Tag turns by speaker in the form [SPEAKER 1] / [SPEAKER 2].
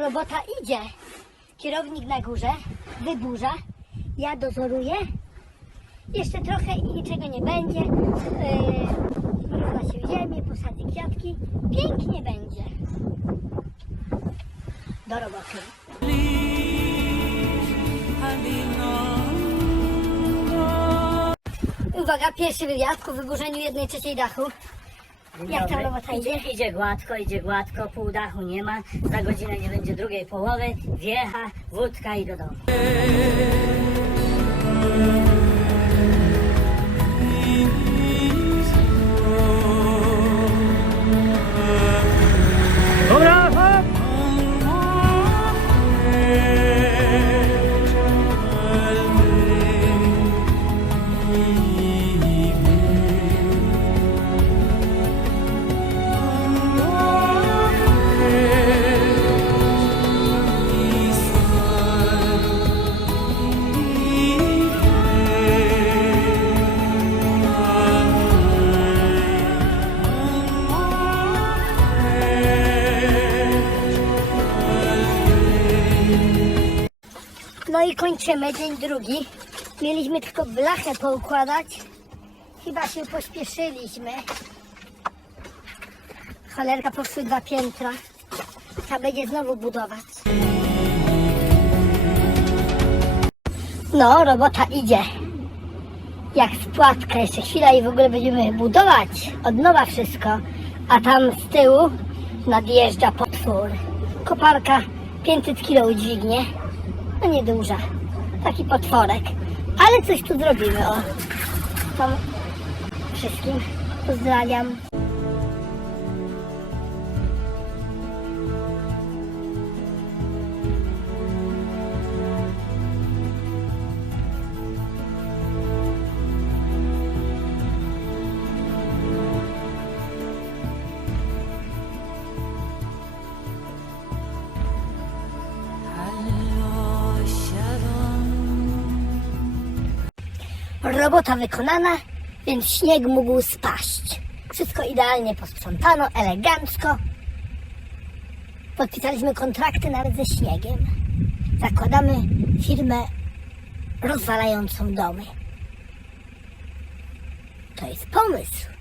[SPEAKER 1] robota idzie. Kierownik na górze, wyburza, ja dozoruję. Jeszcze trochę i niczego nie będzie. Yy, Wyrówna się ziemię, posadzi kwiatki. Pięknie będzie. Do roboty. Uwaga, pierwszy wywiad po wyburzeniu jednej trzeciej dachu. Jak tam robota idzie?
[SPEAKER 2] idzie? Idzie gładko, idzie gładko, pół dachu nie ma, za godzinę nie będzie drugiej połowy, wiecha, wódka i do domu.
[SPEAKER 1] No i kończymy dzień drugi. Mieliśmy tylko blachę poukładać. Chyba się pośpieszyliśmy. Cholerka poszły dwa piętra. Trzeba będzie znowu budować. No, robota idzie. Jak spłatka, jeszcze chwila i w ogóle będziemy budować od nowa wszystko. A tam z tyłu nadjeżdża potwór. Koparka 500 kg udźwignie. No nieduża. Taki potworek. Ale coś tu zrobimy, o. To wszystkim pozdrawiam. Robota wykonana, więc śnieg mógł spaść. Wszystko idealnie posprzątano, elegancko. Podpisaliśmy kontrakty nawet ze śniegiem. Zakładamy firmę rozwalającą domy. To jest pomysł.